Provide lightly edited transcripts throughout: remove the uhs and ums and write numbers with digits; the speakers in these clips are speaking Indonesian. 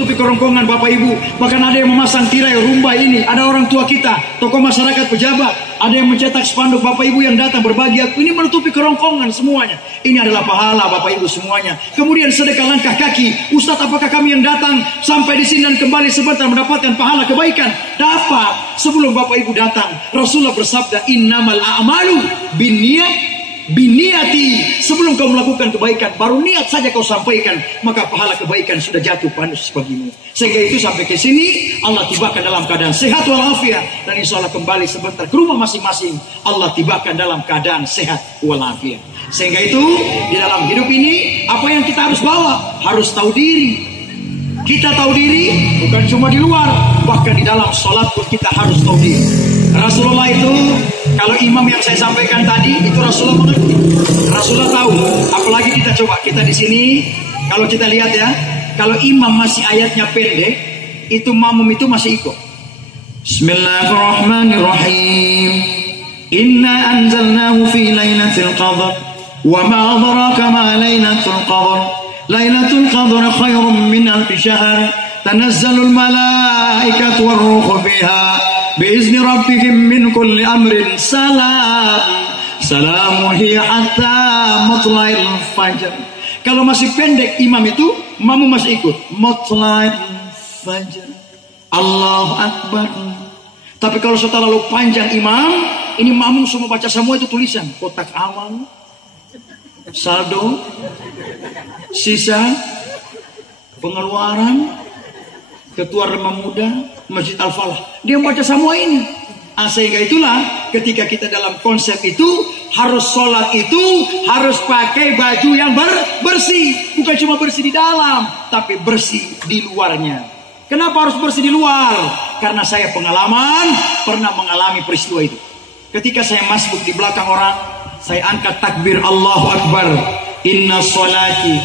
menutupi kerongkongan Bapak Ibu. Bahkan ada yang memasang tirai rumba ini. Ada orang tua kita, tokoh masyarakat, pejabat. Ada yang mencetak spanduk Bapak Ibu yang datang berbagi. Ini menutupi kerongkongan semuanya. Ini adalah pahala Bapak Ibu semuanya. Kemudian sedekah langkah kaki. Ustadz, apakah kami yang datang sampai di sini dan kembali sebentar mendapatkan pahala kebaikan? Dapat. Sebelum Bapak Ibu datang, Rasulullah bersabda, innamal a'malu biniati. Sebelum kau melakukan kebaikan, baru niat saja kau sampaikan, maka pahala kebaikan sudah jatuh panas bagimu. Sehingga itu sampai ke sini Allah tibakan dalam keadaan sehat walafiat, dan insya Allah kembali sebentar ke rumah masing-masing Allah tibakan dalam keadaan sehat walafiat. Sehingga itu di dalam hidup ini apa yang kita harus bawa? Harus tahu diri. Kita tahu diri bukan cuma di luar, bahkan di dalam sholat pun kita harus tahu diri. Rasulullah itu, kalau imam yang saya sampaikan tadi, itu Rasulullah mengerti. Rasulullah tahu. Apalagi kita coba, kita di sini, kalau kita lihat ya, kalau imam masih ayatnya pendek, itu makmum itu masih ikut. Bismillahirrahmanirrahim. Inna anzalnahu fi lailatul qadar, wa ma adraka ma lailatul qadar. Lailatul qadar khairum min alfi syahr. Tanazzalul malaikatu warruhu fiha biizni rabbihim min kulli amrin salam. Salamun hiya hatta matla'il fajr. Kalau masih pendek imam itu, makmum masih ikut. Matla'il fajr. Allahu akbar. Tapi kalau terlalu panjang imam, ini makmum semua baca semua itu tulisan. Kotak amal, saldo, sisa, pengeluaran, ketua remah muda, Masjid Al-Falah. Dia membaca semua ini. Sehingga itulah ketika kita dalam konsep itu, harus sholat itu harus pakai baju yang bersih. Bukan cuma bersih di dalam, tapi bersih di luarnya. Kenapa harus bersih di luar? Karena saya pengalaman, pernah mengalami peristiwa itu. Ketika saya masuk di belakang orang, saya angkat takbir Allahu Akbar. Inna sholati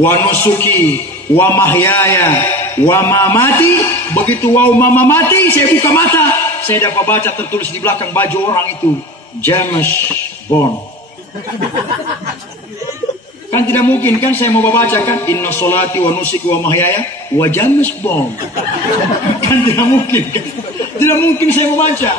wa nusuki wa mahyaya wa mamati. Begitu wa mamati, saya buka mata, saya dapat baca tertulis di belakang baju orang itu, James Bond. Kan tidak mungkin kan saya mau baca kan, inna sholati wa nusuki wa mahyaya wa James Bond. Kan tidak mungkin kan? Tidak mungkin saya mau baca.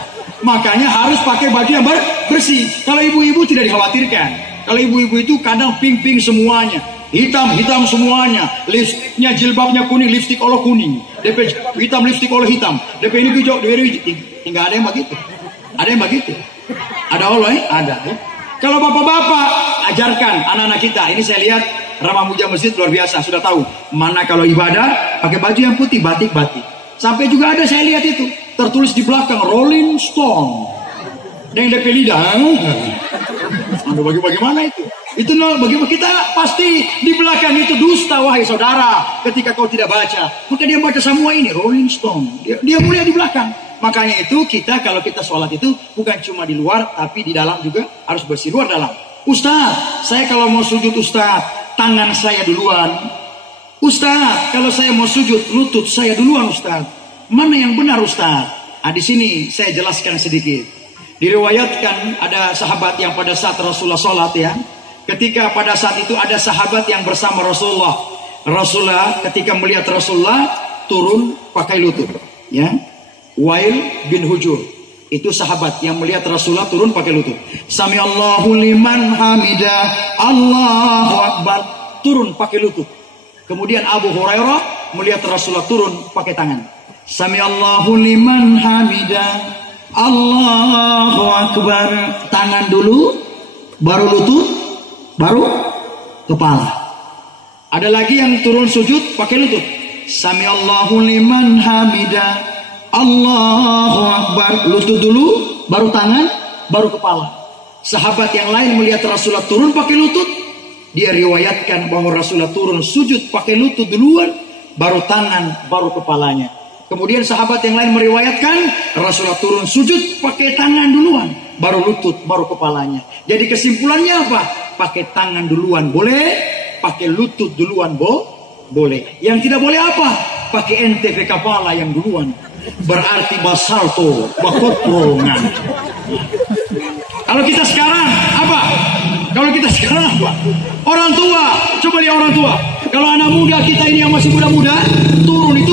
Makanya harus pakai baju yang bersih. Kalau ibu-ibu tidak dikhawatirkan. Kalau ibu-ibu itu kadang pink-pink semuanya, hitam-hitam semuanya, lipstiknya jilbabnya kuning, lipstik olo kuning, DP hitam, lipstik olo hitam, DP ini hijau, DP ini hijau. Tinggal ada yang begitu. Ada yang begitu. Ada olo ada. Kalau bapak-bapak ajarkan anak-anak kita, ini saya lihat ramah muja masjid luar biasa, sudah tahu mana kalau ibadah pakai baju yang putih, batik-batik. Sampai juga ada saya lihat itu tertulis di belakang Rolling Stone. Dan DP lidah. Aduh, bagaimana itu? Itu bagaimana kita pasti di belakang itu dusta, wahai saudara. Ketika kau tidak baca, maka dia baca semua ini Rolling Stone. Dia mulia di belakang. Makanya itu kita kalau kita sholat itu bukan cuma di luar, tapi di dalam juga harus bersih, luar dalam. Ustaz, saya kalau mau sujud Ustaz, tangan saya duluan. Ustaz, kalau saya mau sujud, lutut saya duluan Ustaz. Mana yang benar Ustaz? Di sini saya jelaskan sedikit. Diriwayatkan ada sahabat yang pada saat Rasulullah sholat ya, ketika pada saat itu ada sahabat yang bersama Rasulullah. Rasulullah ketika melihat Rasulullah turun pakai lutut ya. Wail bin Hujur itu sahabat yang melihat Rasulullah turun pakai lutut. Sami Allahu liman hamidah, Allahu Akbar, turun pakai lutut. Kemudian Abu Hurairah melihat Rasulullah turun pakai tangan. Sami Allahu liman hamidah, Allahu Akbar. Tangan dulu, baru lutut, baru kepala. Ada lagi yang turun sujud pakai lutut. Sami Allahu liman hamidah, Allahu Akbar. Lutut dulu, baru tangan, baru kepala. Sahabat yang lain melihat Rasulullah turun pakai lutut, dia riwayatkan bahwa Rasulullah turun sujud pakai lutut duluan, baru tangan, baru kepalanya. Kemudian sahabat yang lain meriwayatkan Rasulullah turun sujud pakai tangan duluan, baru lutut, baru kepalanya. Jadi kesimpulannya apa? Pakai tangan duluan boleh, pakai lutut duluan boleh. Yang tidak boleh apa? Pakai NTV kepala yang duluan. Berarti basalto, bakotrongan. Kalau kita sekarang apa? Kalau kita sekarang apa? Orang tua, coba lihat orang tua. Kalau anak muda kita ini yang masih muda-muda, turun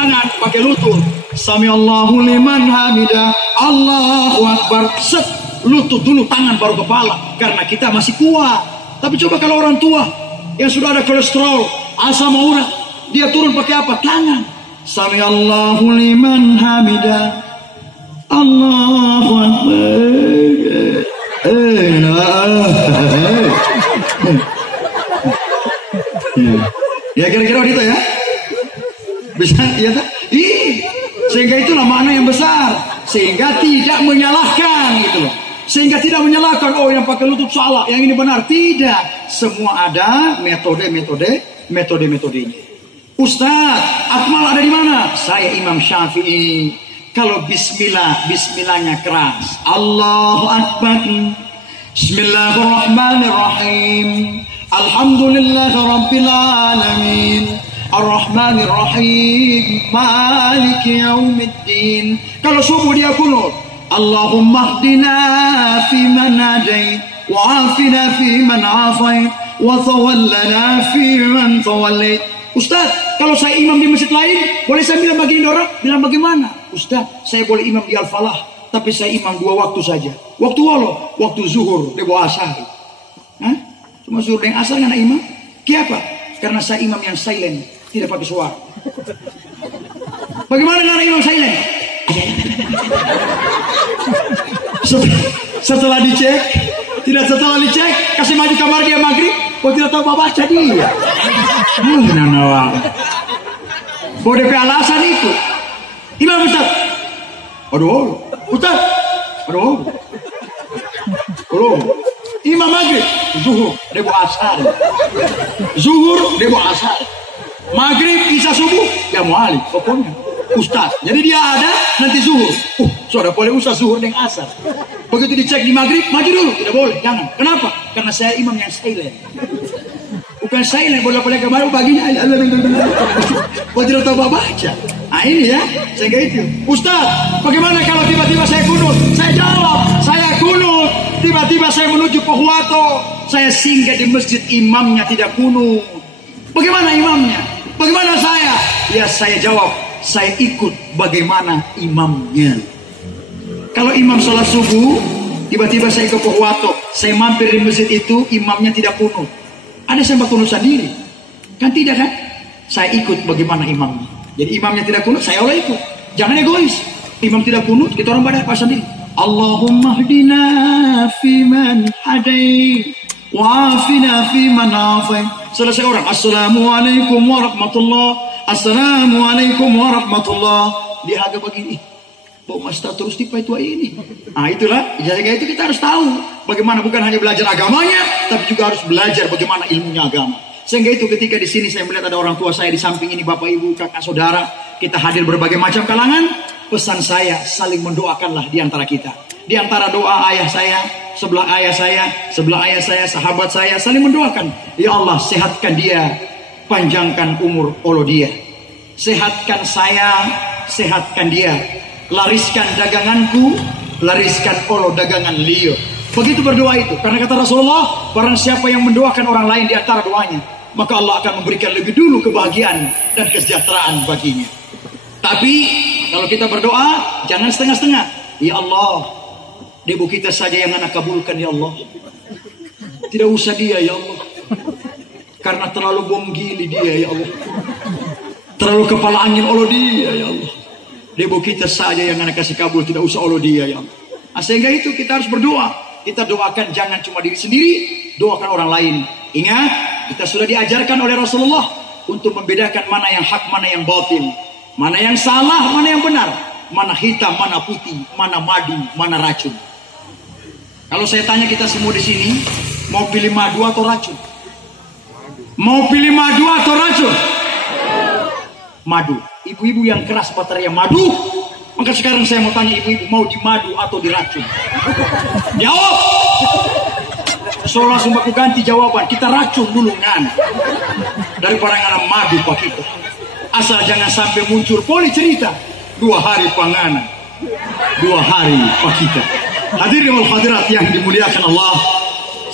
tangan, pakai lutut. Sami Allahu liman hamidah, Allahu Akbar. Set, lutut dulu, tangan baru kepala. Karena kita masih kuat. Tapi coba kalau orang tua yang sudah ada kolesterol, asam urat, dia turun pakai apa? Tangan. Sami Allahu liman hamidah, Allahu Akbar. Ya kira-kira gitu ya. Bisa ya tak? Sehingga itulah makna yang besar. Sehingga tidak menyalahkan gitu loh. Sehingga tidak menyalahkan, oh yang pakai lutut salah, yang ini benar. Tidak. Semua ada metode-metodenya. Ustaz, Akmal ada di mana? Saya Imam Syafi'i. Kalau bismillahnya keras. Allahu Akbar. Bismillahirrahmanirrahim. Alhamdulillah Rabbil Alamin. Ar-Rahmanir-Rahim. Maliki Yaumiddin. Kalau subuh dia kunut. Allahumma hdina fi man hadait. Wa'afina fi man afait. Wa tawallana fi man tawallait. Ustaz, kalau saya imam di masjid lain, boleh saya bilang bagi orang? Bilang bagaimana? Ustaz, saya boleh imam di Al-Falah, tapi saya imam 2 waktu saja. Waktu walo, waktu zuhur, di bawah asar. Hah? Cuma zuhur dan asar nggak imam? Kenapa? Karena saya imam yang silent, tidak pakai suara. Bagaimana dengan imam silent? Setelah dicek, kasih maju kamar dia maghrib, kok tidak tahu baca dia? Kok DP alasan itu? Imam Ustaz, aduh, Ustaz, aduh, Imam maghrib, zuhur, debo asar, maghrib, isya subuh, ya mualif, pokoknya. Ustaz, jadi dia ada nanti zuhur. Sudah boleh Ustaz zuhur dengan asar. Begitu dicek di maghrib, maju dulu, tidak boleh, jangan. Kenapa? Karena saya imam yang silent. Bukan silent, boleh kemarin baginya. Kok tidak tahu baca? Nah ini ya, sehingga itu. Ustaz, bagaimana kalau tiba-tiba saya kunut? Saya jawab, saya kunut. Tiba-tiba saya menuju ke Huwato. Saya singgah di masjid, imamnya tidak kunut. Bagaimana imamnya? Bagaimana saya? Ya saya jawab, saya ikut bagaimana imamnya. Kalau imam sholat subuh, tiba-tiba saya ke Huwato, saya mampir di masjid itu, imamnya tidak kunut. Ada saya kunut sendiri? Kan tidak kan? Saya ikut bagaimana imamnya. Jadi imamnya tidak kunut, saya oleh ikut. Jangan egois. Imam tidak kunut, kita orang pada pas sendiri. Allahumma hdina fi man hadait, wa'afina fi man afait. Selesai orang, assalamualaikum warahmatullah, assalamualaikum warahmatullah. Dia agak begini, bau masta terus tipe itu ini. Nah itulah, jadi itu kita harus tahu bagaimana bukan hanya belajar agamanya, tapi juga harus belajar bagaimana ilmunya agama. Sehingga itu ketika di sini saya melihat ada orang tua saya di samping ini, bapak ibu, kakak, saudara, kita hadir berbagai macam kalangan. Pesan saya, saling mendoakanlah di antara kita. Di antara doa ayah saya, sebelah ayah saya, sahabat saya, saling mendoakan. Ya Allah, sehatkan dia, panjangkan umur olo dia. Sehatkan saya, sehatkan dia. Lariskan daganganku, lariskan olo dagangan liyo. Begitu berdoa itu. Karena kata Rasulullah, barang siapa yang mendoakan orang lain di antara doanya, maka Allah akan memberikan lebih dulu kebahagiaan dan kesejahteraan baginya. Tapi kalau kita berdoa, jangan setengah-setengah. Ya Allah, debu kita saja yang anak kabulkan ya Allah. Tidak usah dia ya Allah. Karena terlalu bom gili dia ya Allah. Terlalu kepala angin Allah dia ya Allah. Debu kita saja yang anak kasih kabul, tidak usah Allah dia ya Allah. Nah, sehingga itu kita harus berdoa. Kita doakan jangan cuma diri sendiri, doakan orang lain. Ingat, kita sudah diajarkan oleh Rasulullah untuk membedakan mana yang hak, mana yang batil. Mana yang salah, mana yang benar. Mana hitam, mana putih, mana madu, mana racun. Kalau saya tanya kita semua di sini, mau pilih madu atau racun? Mau pilih madu atau racun? Madu. Ibu-ibu yang keras baterai madu. Maka sekarang saya mau tanya ibu-ibu, mau di madu atau di racun? Jawab. So langsung aku ganti jawaban. Kita racun dulu kan. Daripada ngana madu pak kita. Asal jangan sampai muncul poli cerita 2 hari panganan, 2 hari pak kita. Hadirin wal hadirat yang dimuliakan Allah,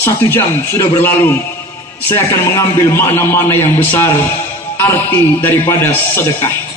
1 jam sudah berlalu. Saya akan mengambil makna-makna yang besar arti daripada sedekah.